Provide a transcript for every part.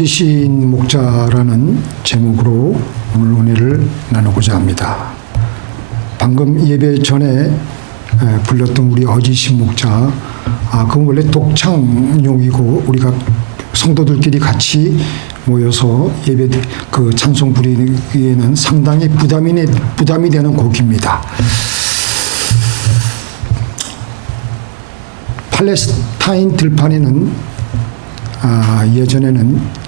어지신 목자라는 제목으로 오늘 은혜를 나누고자 합니다. 방금 예배 전에 에, 불렀던 우리 어지신 목자, 아, 그건 원래 독창용이고 우리가 성도들끼리 같이 모여서 예배 그 찬송 부리기에는 상당히 부담이 내- 부담이 되는 곡입니다. 팔레스타인 들판에는 아, 예전에는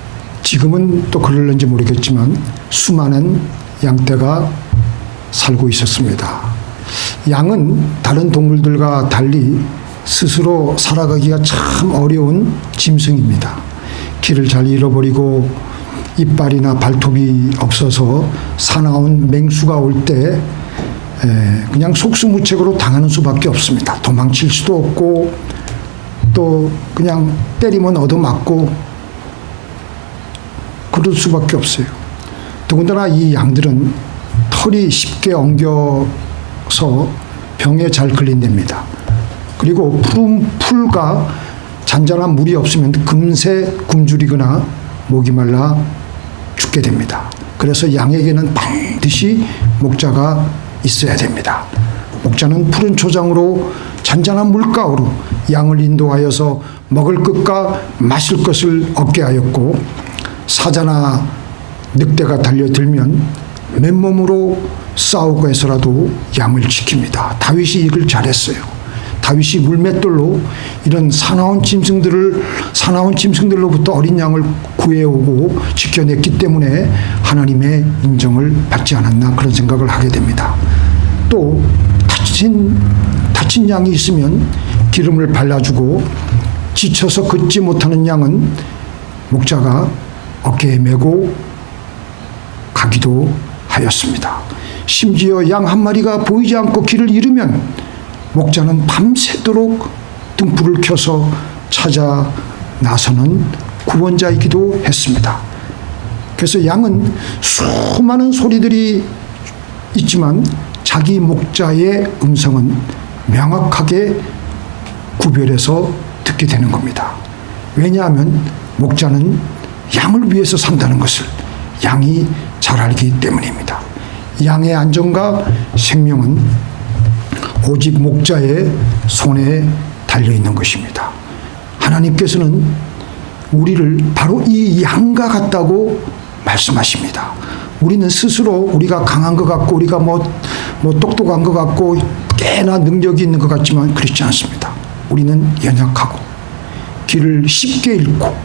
지금은 또 그럴는지 모르겠지만 수많은 양떼가 살고 있었습니다. 양은 다른 동물들과 달리 스스로 살아가기가 참 어려운 짐승입니다. 길을 잘 잃어버리고 이빨이나 발톱이 없어서 사나운 맹수가 올 때 그냥 속수무책으로 당하는 수밖에 없습니다. 도망칠 수도 없고 또 그냥 때리면 얻어맞고 그럴 수밖에 없어요. 더군다나 이 양들은 털이 쉽게 엉겨서 병에 잘 걸린답니다. 그리고 푸른 풀과 잔잔한 물이 없으면 금세 굶주리거나 목이 말라 죽게 됩니다. 그래서 양에게는 반드시 목자가 있어야 됩니다. 목자는 푸른 초장으로 잔잔한 물가으로 양을 인도하여서 먹을 것과 마실 것을 얻게 하였고 사자나 늑대가 달려들면 맨몸으로 싸우고 해서라도 양을 지킵니다. 다윗이 이걸 잘했어요. 다윗이 물맷돌로 이런 사나운 짐승들을 사나운 짐승들로부터 어린 양을 구해오고 지켜냈기 때문에 하나님의 인정을 받지 않았나 그런 생각을 하게 됩니다. 또 다친 다친 양이 있으면 기름을 발라주고 지쳐서 걷지 못하는 양은 목자가 어깨에 메고 가기도 하였습니다. 심지어 양 한 마리가 보이지 않고 길을 잃으면 목자는 밤새도록 등불을 켜서 찾아 나서는 구원자이기도 했습니다. 그래서 양은 수많은 소리들이 있지만 자기 목자의 음성은 명확하게 구별해서 듣게 되는 겁니다. 왜냐하면 목자는 양을 위해서 산다는 것을 양이 잘 알기 때문입니다. 양의 안전과 생명은 오직 목자의 손에 달려 있는 것입니다. 하나님께서는 우리를 바로 이 양과 같다고 말씀하십니다. 우리는 스스로 우리가 강한 것 같고 우리가 뭐, 뭐 똑똑한 것 같고 꽤나 능력이 있는 것 같지만 그렇지 않습니다. 우리는 연약하고 길을 쉽게 잃고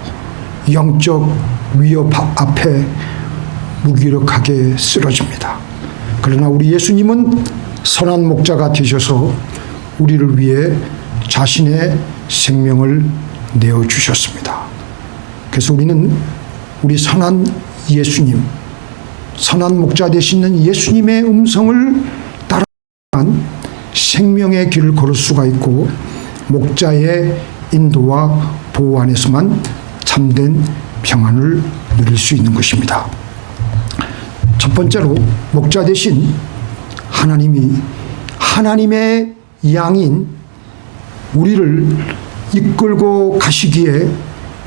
영적 위협 앞에 무기력하게 쓰러집니다. 그러나 우리 예수님은 선한 목자가 되셔서 우리를 위해 자신의 생명을 내어 주셨습니다. 그래서 우리는 우리 선한 예수님, 선한 목자 되시는 예수님의 음성을 따라만 생명의 길을 걸을 수가 있고 목자의 인도와 보호 안에서만 참된 평안을 누릴 수 있는 것입니다. 첫 번째로 목자 대신 하나님이 하나님의 양인 우리를 이끌고 가시기에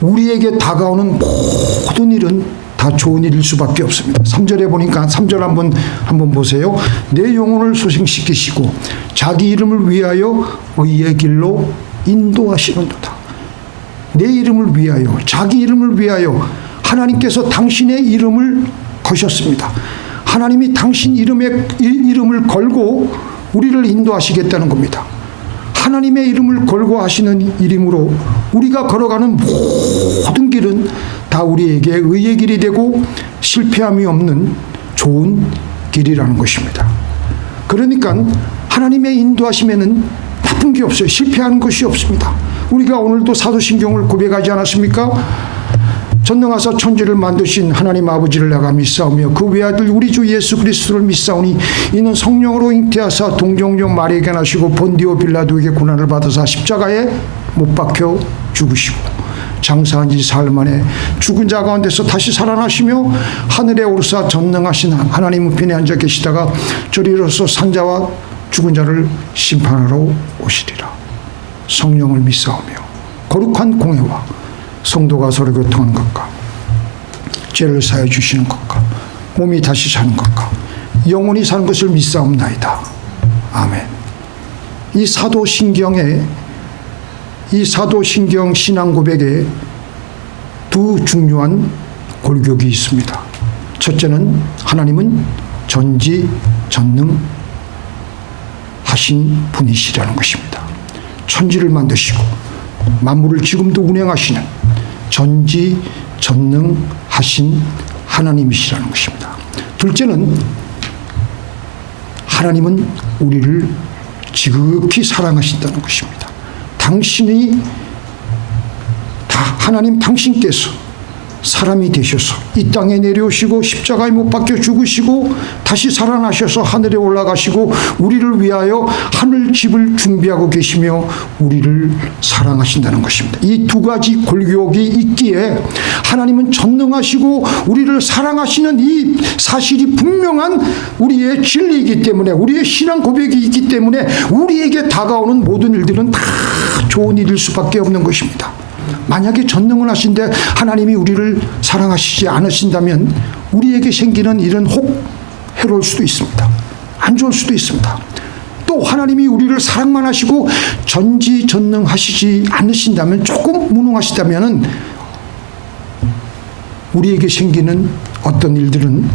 우리에게 다가오는 모든 일은 다 좋은 일일 수밖에 없습니다. 3절에 보니까 3절 한번 한번 보세요. 내 영혼을 소생시키시고 자기 이름을 위하여 의의 길로 인도하시는도다. 내 이름을 위하여 자기 이름을 위하여 하나님께서 당신의 이름을 거셨습니다. 하나님이 당신 이름에 이- 이름을 걸고 우리를 인도하시겠다는 겁니다. 하나님의 이름을 걸고 하시는 이름으로 우리가 걸어가는 모든 길은 다 우리에게 의의 길이 되고 실패함이 없는 좋은 길이라는 것입니다. 그러니까 하나님의 인도하심에는 나쁜 게 없어요. 실패하는 것이 없습니다. 우리가 오늘도 사도신경을 고백하지 않았습니까? 전능하사 천지를 만드신 하나님 아버지를 내가 믿사오며 그 외아들 우리 주 예수 그리스도를 믿사오니 이는 성령으로 잉태하사 동정녀 마리에게 나시고 본디오 빌라도에게 고난을 받으사 십자가에 못 박혀 죽으시고 장사한 지 사흘 만에 죽은 자 가운데서 다시 살아나시며 하늘에 오르사 전능하신 하나님 우편에 앉아 계시다가 저리로서 산자와 죽은 자를 심판하러 오시리라 성령을 믿사오며 거룩한 공회와 성도가 서로 교통하는 것과 죄를 사해 주시는 것과 몸이 다시 사는 것과 영원히 사는 것을 믿사옵나이다. 아멘. 이 사도 신경에 이 사도 신경 신앙 고백에 두 중요한 골격이 있습니다. 첫째는 하나님은 전지 전능 하신 분이시라는 것입니다. 천지를 만드시고 만물을 지금도 운행하시는 전지 전능 하신 하나님이시라는 것입니다. 둘째는 하나님은 우리를 지극히 사랑하신다는 것입니다. 당신이 다 하나님 당신께서 사람이 되셔서 이 땅에 내려오시고 십자가에 못 박혀 죽으시고 다시 살아나셔서 하늘에 올라가시고 우리를 위하여 하늘 집을 준비하고 계시며 우리를 사랑하신다는 것입니다. 이 두 가지 골격이 있기에 하나님은 전능하시고 우리를 사랑하시는 이 사실이 분명한 우리의 진리이기 때문에 우리의 신앙 고백이 있기 때문에 우리에게 다가오는 모든 일들은 다 좋은 일일 수밖에 없는 것입니다. 만약에 전능을 하신데 하나님이 우리를 사랑하시지 않으신다면 우리에게 생기는 일은 혹 해로울 수도 있습니다. 안 좋을 수도 있습니다. 또 하나님이 우리를 사랑만 하시고 전지전능하시지 않으신다면 조금 무능하시다면은 우리에게 생기는 어떤 일들은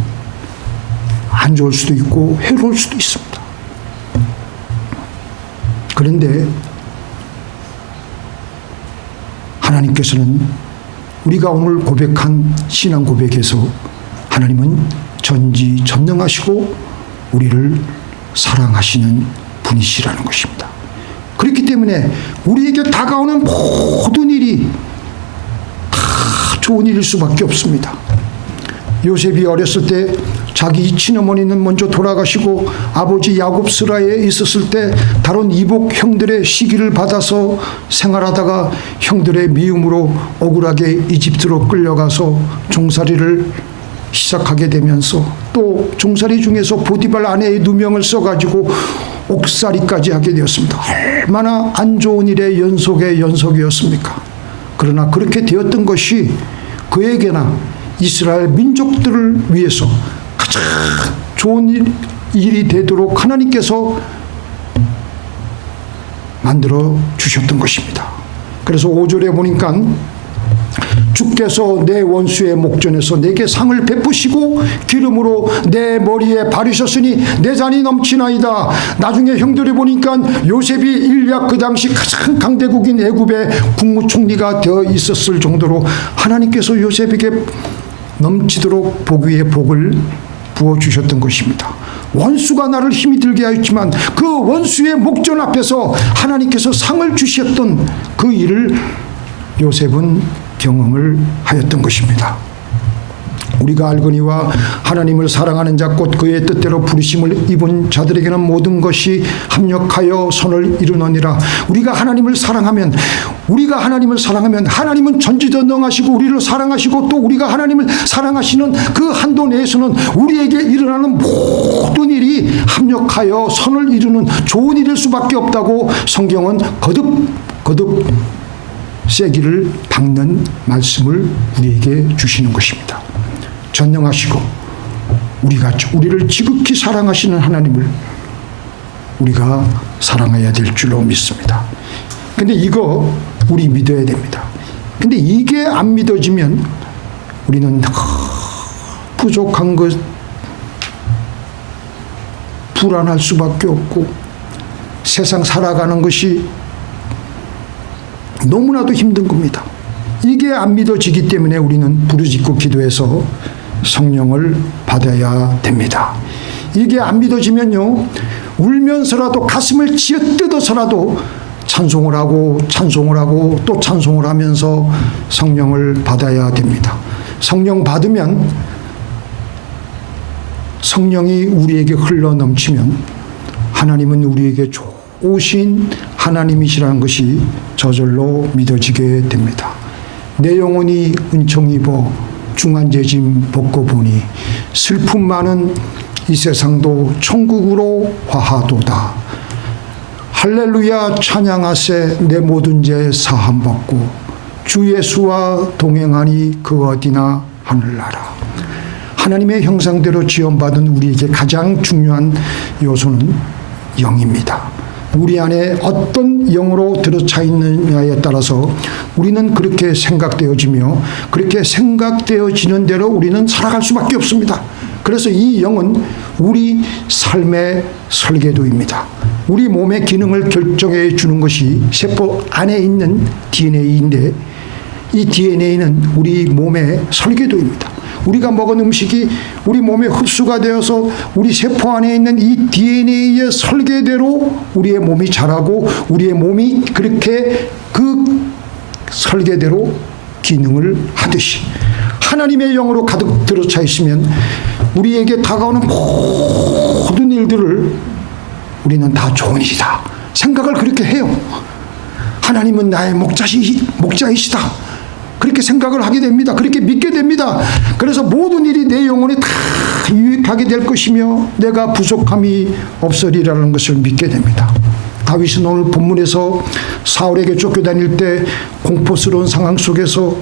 안 좋을 수도 있고 해로울 수도 있습니다. 그런데 하나님께서는 우리가 오늘 고백한 신앙 고백에서 하나님은 전지 전능하시고 우리를 사랑하시는 분이시라는 것입니다. 그렇기 때문에 우리에게 다가오는 모든 일이 다 좋은 일일 수밖에 없습니다. 요셉이 어렸을 때 자기 친어머니는 먼저 돌아가시고 아버지 야곱 스라에 있었을 때 다른 이복 형들의 시기를 받아서 생활하다가 형들의 미움으로 억울하게 이집트로 끌려가서 종살이를 시작하게 되면서 또 종살이 중에서 보디발 아내의 누명을 써가지고 옥살이까지 하게 되었습니다. 얼마나 안 좋은 일의 연속의 연속이었습니까? 그러나 그렇게 되었던 것이 그에게나 이스라엘 민족들을 위해서 가장 좋은 일, 일이 되도록 하나님께서 만들어 주셨던 것입니다. 그래서 5절에 보니까 주께서 내 원수의 목전에서 내게 상을 베푸시고 기름으로 내 머리에 바르셨으니 내 잔이 넘치나이다. 나중에 형들이 보니까 요셉이 일약 그 당시 가장 강대국인 애굽의 국무총리가 되어 있었을 정도로 하나님께서 요셉에게 넘치도록 복 위에 복을 부어 주셨던 것입니다. 원수가 나를 힘이 들게 하였지만 그 원수의 목전 앞에서 하나님께서 상을 주셨던 그 일을 요셉은 경험을 하였던 것입니다. 우리가 알거니와 하나님을 사랑하는 자 곧 그의 뜻대로 부르심을 입은 자들에게는 모든 것이 합력하여 선을 이루느니라. 우리가 하나님을 사랑하면 우리가 하나님을 사랑하면 하나님은 전지전능하시고 우리를 사랑하시고 또 우리가 하나님을 사랑하시는 그 한도 내에서는 우리에게 일어나는 모든 일이 합력하여 선을 이루는 좋은 일일 수밖에 없다고 성경은 거듭 거듭 쐐기를 박는 말씀을 우리에게 주시는 것입니다. 전능하시고 우리가 우리를 지극히 사랑하시는 하나님을 우리가 사랑해야 될 줄로 믿습니다. 근데 이거 우리 믿어야 됩니다. 근데 이게 안 믿어지면 우리는 부족한 것 불안할 수밖에 없고 세상 살아가는 것이 너무나도 힘든 겁니다. 이게 안 믿어지기 때문에 우리는 부르짖고 기도해서 성령을 받아야 됩니다. 이게 안 믿어지면요, 울면서라도 가슴을 쥐어 뜯어서라도 찬송을 하고 찬송을 하고 또 찬송을 하면서 성령을 받아야 됩니다. 성령 받으면 성령이 우리에게 흘러 넘치면 하나님은 우리에게 좋으신 하나님이시라는 것이 저절로 믿어지게 됩니다. 내 영혼이 은총 입어 중한제짐 벗고 보니 슬픔 많은 이 세상도 천국으로 화하도다. 할렐루야 찬양하세 내 모든 죄 사함 받고 주 예수와 동행하니 그 어디나 하늘나라. 하나님의 형상대로 지원받은 우리에게 가장 중요한 요소는 영입니다. 우리 안에 어떤 영으로 들어차 있느냐에 따라서 우리는 그렇게 생각되어지며 그렇게 생각되어지는 대로 우리는 살아갈 수밖에 없습니다. 그래서 이 영은 우리 삶의 설계도입니다. 우리 몸의 기능을 결정해 주는 것이 세포 안에 있는 DNA인데 이 DNA는 우리 몸의 설계도입니다. 우리가 먹은 음식이 우리 몸에 흡수가 되어서 우리 세포 안에 있는 이 DNA의 설계대로 우리의 몸이 자라고 우리의 몸이 그렇게 그 설계대로 기능을 하듯이 하나님의 영으로 가득 들어차 있으면 우리에게 다가오는 모든 일들을 우리는 다 좋은 일이다. 생각을 그렇게 해요. 하나님은 나의 목자시, 목자이시다. 그렇게 생각을 하게 됩니다. 그렇게 믿게 됩니다. 그래서 모든 일이 내 영혼에 다 유익하게 될 것이며 내가 부족함이 없으리라는 것을 믿게 됩니다. 다윗은 오늘 본문에서 사울에게 쫓겨다닐 때 공포스러운 상황 속에서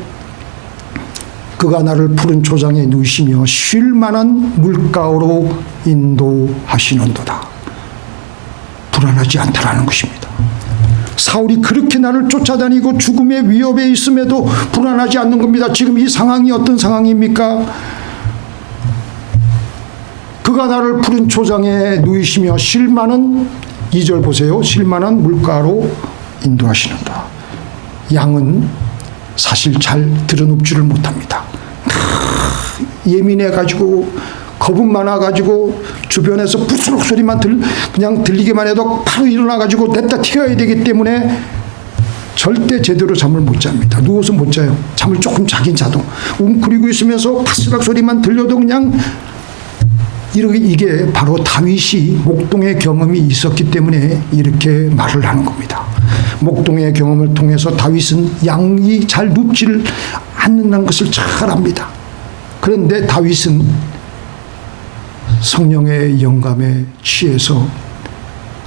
그가 나를 푸른 초장에 누이시며 쉴 만한 물가로 인도하시는도다. 불안하지 않다라는 것입니다. 사울이 그렇게 나를 쫓아다니고 죽음의 위협에 있음에도 불안하지 않는 겁니다. 지금 이 상황이 어떤 상황입니까? 그가 나를 푸른 초장에 누이시며 실만한 이절 보세요. 실만한 물가로 인도하시는다. 양은 사실 잘 들어눕지를 못합니다. 예민해 가지고 겁은 많아 가지고 주변에서 부스럭 소리만 들 그냥 들리기만 해도 바로 일어나 가지고 냈다 튀어야 되기 때문에 절대 제대로 잠을 못 잡니다. 누워서 못 자요. 잠을 조금 자긴 자도 웅크리고 있으면서 파스락 소리만 들려도 그냥 이렇게 이게 바로 다윗이 목동의 경험이 있었기 때문에 이렇게 말을 하는 겁니다. 목동의 경험을 통해서 다윗은 양이 잘 눕지를 않는다는 것을 잘 압니다. 그런데 다윗은 성령의 영감에 취해서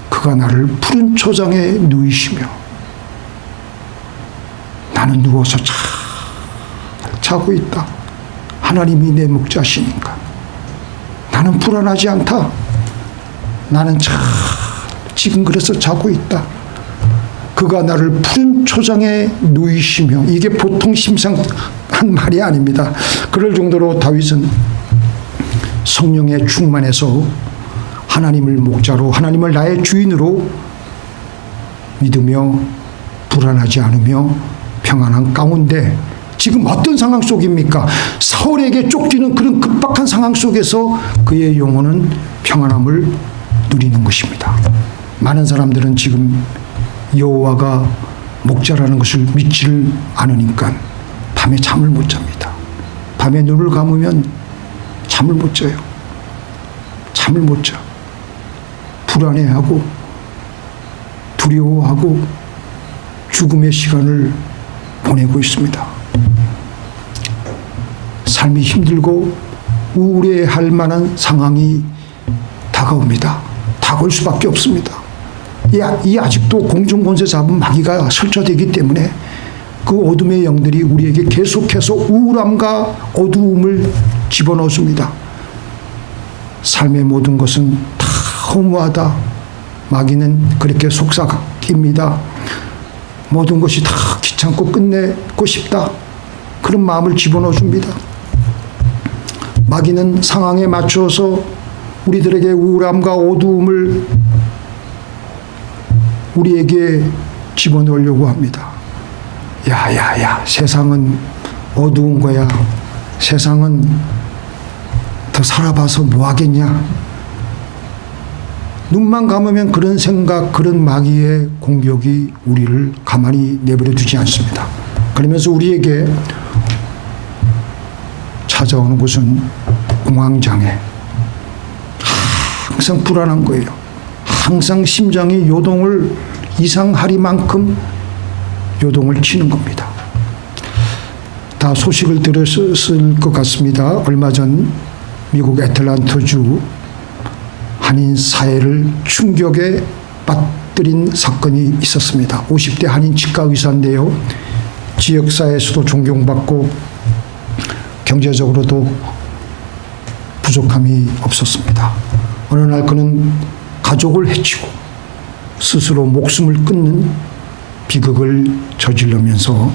그가 나를 푸른 초장에 누이시며 나는 누워서 잘 자고 있다. 하나님이 내 목자시니까. 나는 불안하지 않다. 나는 잘 지금 그래서 자고 있다. 그가 나를 푸른 초장에 누이시며 이게 보통 심상한 말이 아닙니다. 그럴 정도로 다윗은 성령의 충만해서 하나님을 목자로 하나님을 나의 주인으로 믿으며 불안하지 않으며 평안한 가운데 지금 어떤 상황 속입니까? 사울에게 쫓기는 그런 급박한 상황 속에서 그의 영혼은 평안함을 누리는 것입니다. 많은 사람들은 지금 여호와가 목자라는 것을 믿지를 않으니까 밤에 잠을 못 잡니다. 밤에 눈을 감으면 잠을 못 자요. 잠을 못 자. 불안해하고 두려워하고 죽음의 시간을 보내고 있습니다. 삶이 힘들고 우울해할 만한 상황이 다가옵니다. 다가올 수밖에 없습니다. 이, 아직도 공중권세 잡은 마귀가 설쳐되기 때문에 그 어둠의 영들이 우리에게 계속해서 우울함과 어두움을 집어넣습니다. 삶의 모든 것은 다 허무하다. 마귀는 그렇게 속삭입니다. 모든 것이 다 귀찮고 끝내고 싶다. 그런 마음을 집어넣어 줍니다. 마귀는 상황에 맞춰서 우리들에게 우울함과 어두움을 우리에게 집어넣으려고 합니다. 야야야 세상은 어두운 거야. 세상은 더 살아봐서 뭐 하겠냐. 눈만 감으면 그런 생각, 그런 마귀의 공격이 우리를 가만히 내버려 두지 않습니다. 그러면서 우리에게 찾아오는 것은 공황장애. 항상 불안한 거예요. 항상 심장이 요동을 이상하리만큼 요동을 치는 겁니다. 다 소식을 들었을 것 같습니다. 얼마 전 미국 애틀란타주 한인 사회를 충격에 빠뜨린 사건이 있었습니다. 50대 한인 치과 의사인데요. 지역사회에서도 존경받고 경제적으로도 부족함이 없었습니다. 어느 날 그는 가족을 해치고 스스로 목숨을 끊는 비극을 저질러면서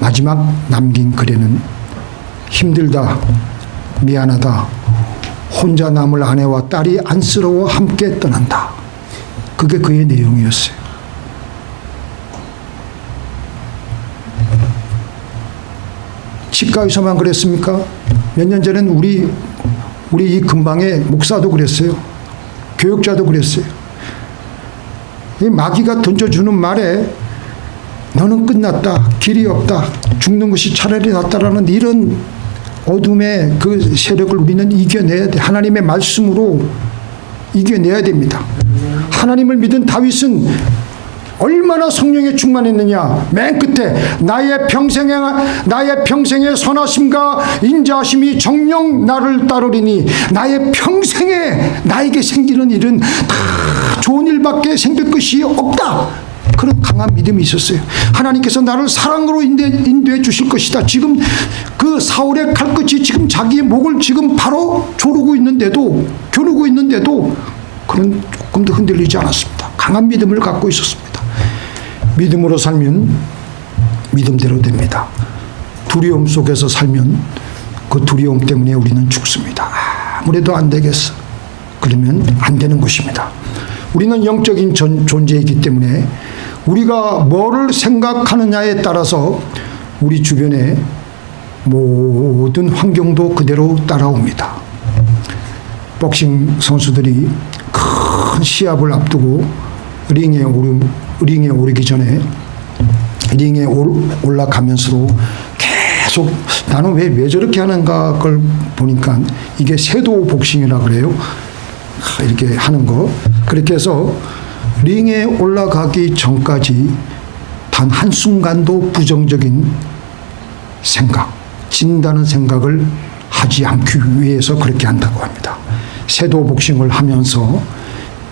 마지막 남긴 글에는 힘들다, 미안하다, 혼자 남을 아내와 딸이 안쓰러워 함께 떠난다. 그게 그의 내용이었어요. 치과에서만 그랬습니까? 몇 년 전엔 우리 우리 이 근방에 목사도 그랬어요. 교육자도 그랬어요. 이 마귀가 던져주는 말에 너는 끝났다, 길이 없다, 죽는 것이 차라리 낫다라는 이런 어둠의 그 세력을 우리는 이겨내야 돼. 하나님의 말씀으로 이겨내야 됩니다. 하나님을 믿은 다윗은 얼마나 성령에 충만했느냐. 맨 끝에 나의 평생의 나의 평생의 선하심과 인자하심이 정령 나를 따르리니 나의 평생에 나에게 생기는 일은 다 좋은 일밖에 생길 것이 없다. 그런 강한 믿음이 있었어요. 하나님께서 나를 사랑으로 인도해, 인도해 주실 것이다. 지금 그 사울의 칼끝이 지금 자기의 목을 지금 바로 조르고 있는데도 겨누고 있는데도 그는 조금도 흔들리지 않았습니다. 강한 믿음을 갖고 있었습니다. 믿음으로 살면 믿음대로 됩니다. 두려움 속에서 살면 그 두려움 때문에 우리는 죽습니다. 아무래도 안 되겠어. 그러면 안 되는 것입니다. 우리는 영적인 전, 존재이기 때문에 우리가 뭐를 생각하느냐에 따라서 우리 주변의 모든 환경도 그대로 따라옵니다. 복싱 선수들이 큰 시합을 앞두고 링에 오르, 링에 오르기 전에 링에 올라가면서도 계속 나는 왜, 왜 저렇게 하는가 걸 보니까 이게 세도 복싱이라 그래요. 이렇게 하는 거. 그렇게 해서 링에 올라가기 전까지 단 한순간도 부정적인 생각, 진다는 생각을 하지 않기 위해서 그렇게 한다고 합니다. 세도 복싱을 하면서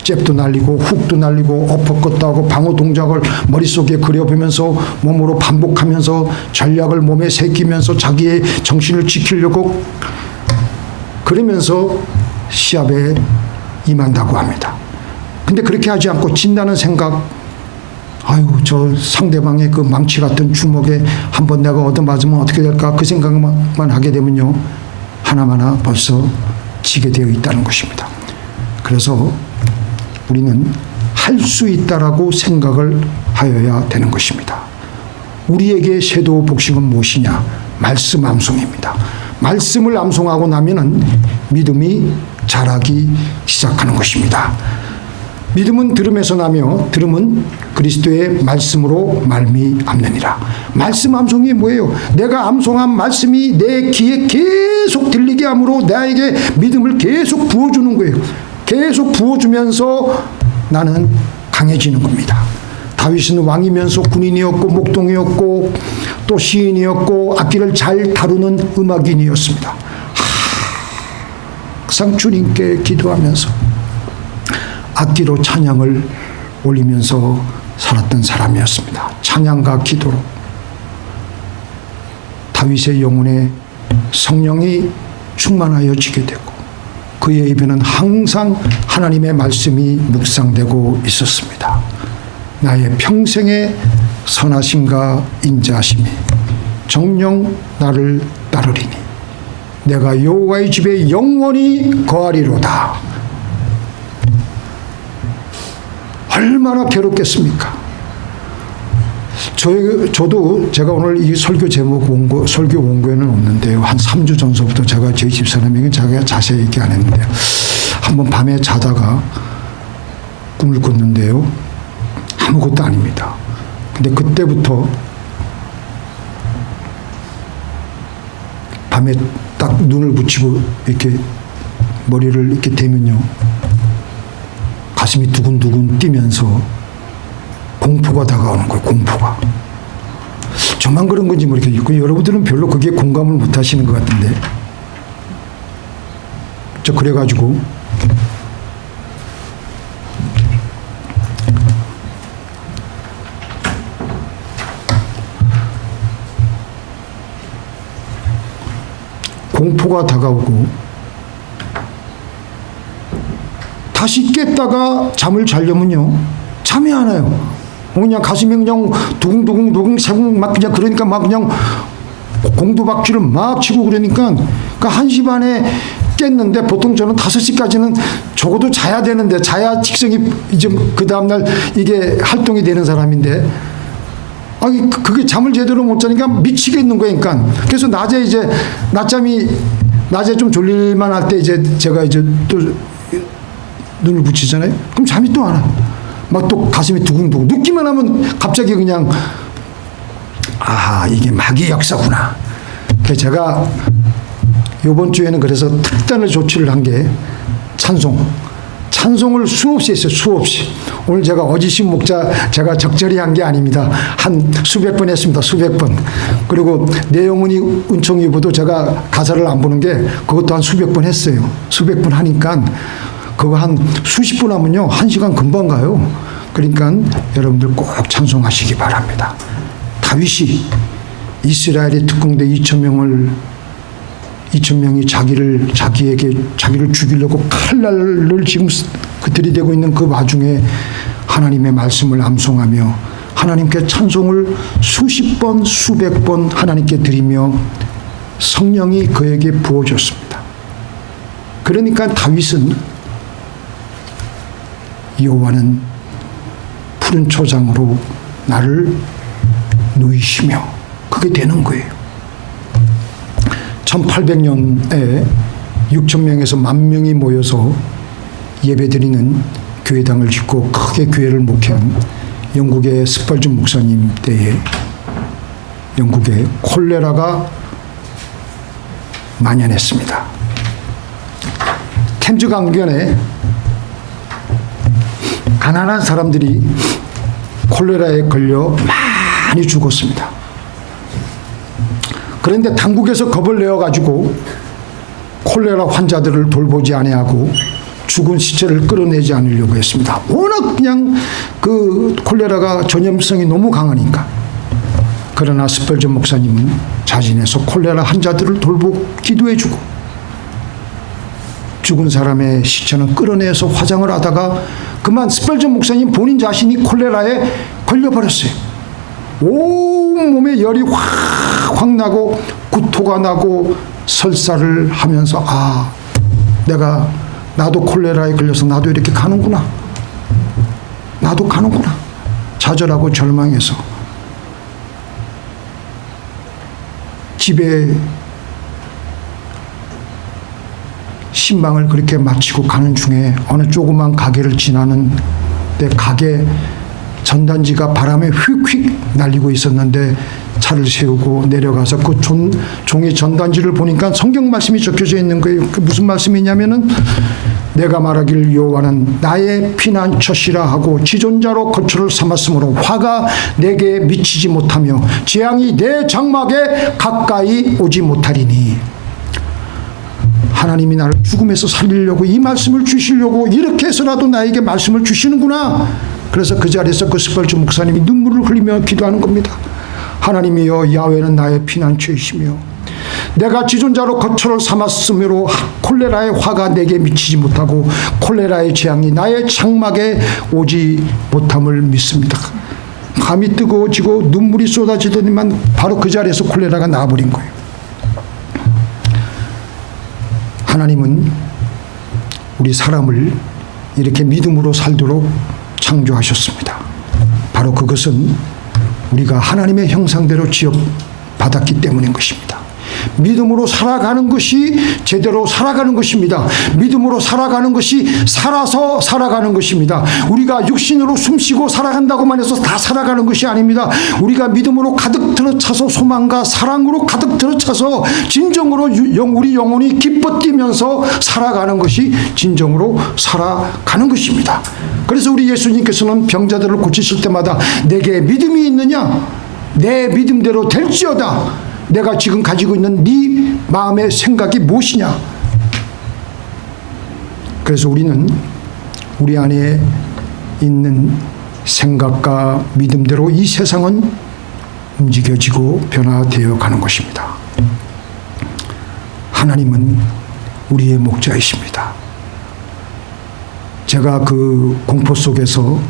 잽도 날리고 훅도 날리고 어퍼컷도 하고 방어 동작을 머릿속에 그려보면서 몸으로 반복하면서 전략을 몸에 새기면서 자기의 정신을 지키려고 그러면서 시합에 임한다고 합니다. 근데 그렇게 하지 않고 진다는 생각 아유 저 상대방의 그 망치 같은 주먹에 한번 내가 얻어맞으면 어떻게 될까 그 생각만 하게 되면요 하나마나 벌써 지게 되어 있다는 것입니다. 그래서 우리는 할 수 있다라고 생각을 하여야 되는 것입니다. 우리에게 섀도우 복싱은 무엇이냐? 말씀 암송입니다. 말씀을 암송하고 나면은 믿음이 자라기 시작하는 것입니다. 믿음은 들음에서 나며 들음은 그리스도의 말씀으로 말미암느니라. 말씀 암송이 뭐예요? 내가 암송한 말씀이 내 귀에 계속 들리게 함으로 나에게 믿음을 계속 부어주는 거예요. 계속 부어주면서 나는 강해지는 겁니다. 다윗은 왕이면서 군인이었고 목동이었고 또 시인이었고 악기를 잘 다루는 음악인이었습니다. 항상 주님께 기도하면서 악기로 찬양을 올리면서 살았던 사람이었습니다. 찬양과 기도로 다윗의 영혼에 성령이 충만하여 지게 되고 그의 입에는 항상 하나님의 말씀이 묵상되고 있었습니다. 나의 평생의 선하심과 인자하심이 정령 나를 따르리니 내가 여호와의 집에 영원히 거하리로다. 얼마나 괴롭겠습니까? 저, 저도 제가 오늘 이 설교 제목 원고, 설교 원고에는 없는데요. 한 3주 전서부터 제가 저희 집사람에게 제가 자세히 얘기 안 했는데요. 한번 밤에 자다가 꿈을 꿨는데요. 아무것도 아닙니다. 근데 그때부터 밤에 딱 눈을 붙이고 이렇게 머리를 이렇게 대면요. 가슴이 두근두근 뛰면서 공포가 다가오는 거예요. 공포가. 저만 그런 건지 모르겠고 여러분들은 별로 그게 공감을 못 하시는 것 같은데. 저 그래가지고 공포가 다가오고 다시 깼다가 잠을 자려면요 잠이 안 와요. 그냥 가슴이 그냥 두근두근 두근 세공 막 그냥 그러니까 막 그냥 공두박쥐를 막 치고 그러니까 그러니까 한시 반에 깼는데 보통 저는 다섯 시까지는 적어도 자야 되는데 자야 직성이 이제 그 다음날 이게 활동이 되는 사람인데 아니 그- 그게 잠을 제대로 못 자니까 미치겠는 거예요. 그러니까 그래서 낮에 이제 낮잠이 낮에 좀 졸릴만 할 때 이제 제가 이제 또 눈을 붙이잖아요. 그럼 잠이 또 안 와. 막 또 가슴이 두근두근. 눕기만 하면 갑자기 그냥 아 이게 마귀의 역사구나. 그래서 제가 이번 주에는 그래서 특단의 조치를 한 게 찬송. 찬송을 수없이 했어요. 수없이. 오늘 제가 어지신 목자 제가 적절히 한 게 아닙니다. 한 수백 번 했습니다. 수백 번. 그리고 내용은이 은총이보도 제가 가사를 안 보는 게 그것도 한 수백 번 했어요. 수백 번 하니까 그거 한 수십 분 하면요. 한 시간 금방 가요. 그러니까 여러분들 꼭 찬송하시기 바랍니다. 다윗이 이스라엘의 특공대 2천 명을 2천 명이 자기를 자기에게 자기를 죽이려고 칼날을 지금 그 들이대고 있는 그 와중에 하나님의 말씀을 암송하며 하나님께 찬송을 수십 번 수백 번 하나님께 드리며 성령이 그에게 부어졌습니다. 그러니까 다윗은 여호와는 푸른 초장으로 나를 누이시며 그게 되는 거예요. 1800년에 6천 명에서 만 명이 모여서 예배드리는 교회당을 짓고 크게 교회를 목회한 영국의 스펄전 목사님 때에 영국에 콜레라가 만연했습니다. 템즈 강변에 가난한 사람들이 콜레라에 걸려 많이 죽었습니다. 그런데 당국에서 겁을 내어 가지고 콜레라 환자들을 돌보지 아니하고 죽은 시체를 끌어내지 않으려고 했습니다. 워낙 그냥 그 콜레라가 전염성이 너무 강하니까. 그러나 스펠전 목사님은 자진해서 콜레라 환자들을 돌보고 기도해주고 죽은 사람의 시체는 끌어내서 화장을 하다가 그만 스펠전 목사님 본인 자신이 콜레라에 걸려버렸어요. 온 몸에 열이 확, 확 나고 구토가 나고 설사를 하면서 아 내가 나도 콜레라에 걸려서 나도 이렇게 가는구나 나도 가는구나 좌절하고 절망해서 집에 신방을 그렇게 마치고 가는 중에 어느 조그만 가게를 지나는 데 가게 전단지가 바람에 휙휙 날리고 있었는데 차를 세우고 내려가서 그 종, 종이 전단지를 보니까 성경 말씀이 적혀져 있는 거예요. 그 무슨 말씀이냐면은 내가 말하길 여호와는 나의 피난처시라 하고 지존자로 거처를 삼았으므로 화가 내게 미치지 못하며 재앙이 내 장막에 가까이 오지 못하리니 하나님이 나를 죽음에서 살리려고 이 말씀을 주시려고 이렇게 해서라도 나에게 말씀을 주시는구나. 그래서 그 자리에서 그 스펄츠 목사님이 눈물을 흘리며 기도하는 겁니다. 하나님이여 야훼는 나의 피난처이시며 내가 지존자로 거처를 삼았으므로 콜레라의 화가 내게 미치지 못하고 콜레라의 재앙이 나의 장막에 오지 못함을 믿습니다. 밤이 뜨거워지고 눈물이 쏟아지더니만 바로 그 자리에서 콜레라가 나와버린 거예요. 하나님은 우리 사람을 이렇게 믿음으로 살도록 창조하셨습니다. 바로 그것은 우리가 하나님의 형상대로 지어 받았기 때문인 것입니다. 믿음으로 살아가는 것이 제대로 살아가는 것입니다. 믿음으로 살아가는 것이 살아서 살아가는 것입니다. 우리가 육신으로 숨쉬고 살아간다고만 해서 다 살아가는 것이 아닙니다. 우리가 믿음으로 가득 들어차서 소망과 사랑으로 가득 들어차서 진정으로 우리 영혼이 기뻐 뛰면서 살아가는 것이 진정으로 살아가는 것입니다. 그래서 우리 예수님께서는 병자들을 고치실 때마다 내게 믿음이 있느냐? 내 믿음대로 될지어다. 내가 지금 가지고 있는 네 마음의 생각이 무엇이냐? 그래서 우리는 우리 안에 있는 생각과 믿음대로 이 세상은 움직여지고 변화되어 가는 것입니다. 하나님은 우리의 목자이십니다. 제가 그 공포 속에서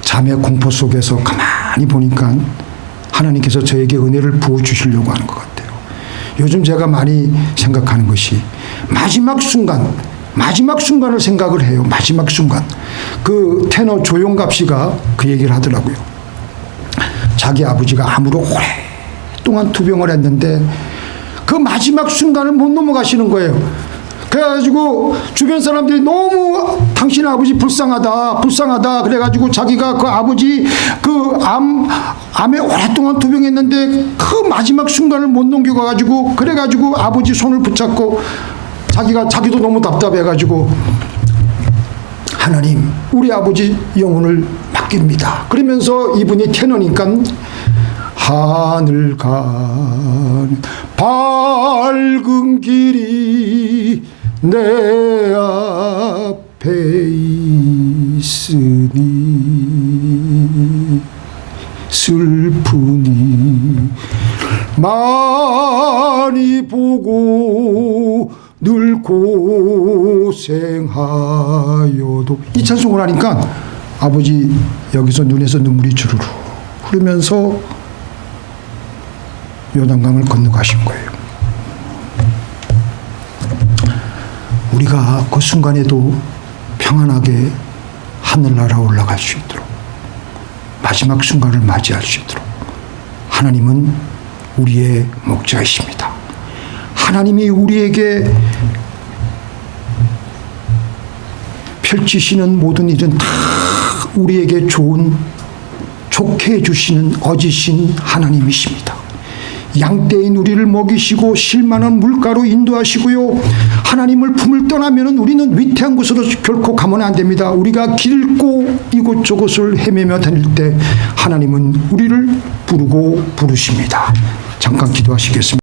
잠의 공포 속에서 가만히 보니까 하나님께서 저에게 은혜를 부어 주시려고 하는 것 같아요. 요즘 제가 많이 생각하는 것이 마지막 순간, 마지막 순간을 생각을 해요. 마지막 순간. 그 테너 조용갑 씨가 그 얘기를 하더라고요. 자기 아버지가 암으로 오랫동안 투병을 했는데 그 마지막 순간을 못 넘어가시는 거예요. 그래가지고 주변 사람들이 너무 당신 아버지 불쌍하다, 불쌍하다. 그래가지고 자기가 그 아버지 그 암, 암에 오랫동안 투병했는데 그 마지막 순간을 못 넘겨가가지고 그래가지고 아버지 손을 붙잡고 자기가 자기도 너무 답답해가지고 하나님, 우리 아버지 영혼을 맡깁니다. 그러면서 이분이 테너니까 하늘 간 밝은 길이 내 앞에 있으니 슬프니 많이 보고 늘 고생하여도 이 찬송을 하니까 아버지 여기서 눈에서 눈물이 주르르 흐르면서 요단강을 건너가신 거예요. 우리가 그 순간에도 평안하게 하늘나라 올라갈 수 있도록 마지막 순간을 맞이할 수 있도록 하나님은 우리의 목자이십니다. 하나님이 우리에게 펼치시는 모든 일은 다 우리에게 좋은 좋게 해주시는 어지신 하나님이십니다. 양떼인 우리를 먹이시고 실만한 물가로 인도하시고요. 하나님을 품을 떠나면 우리는 위태한 곳으로 결코 가면 안 됩니다. 우리가 길 잃고 이곳저곳을 헤매며 다닐 때 하나님은 우리를 부르고 부르십니다. 잠깐 기도하시겠습니다.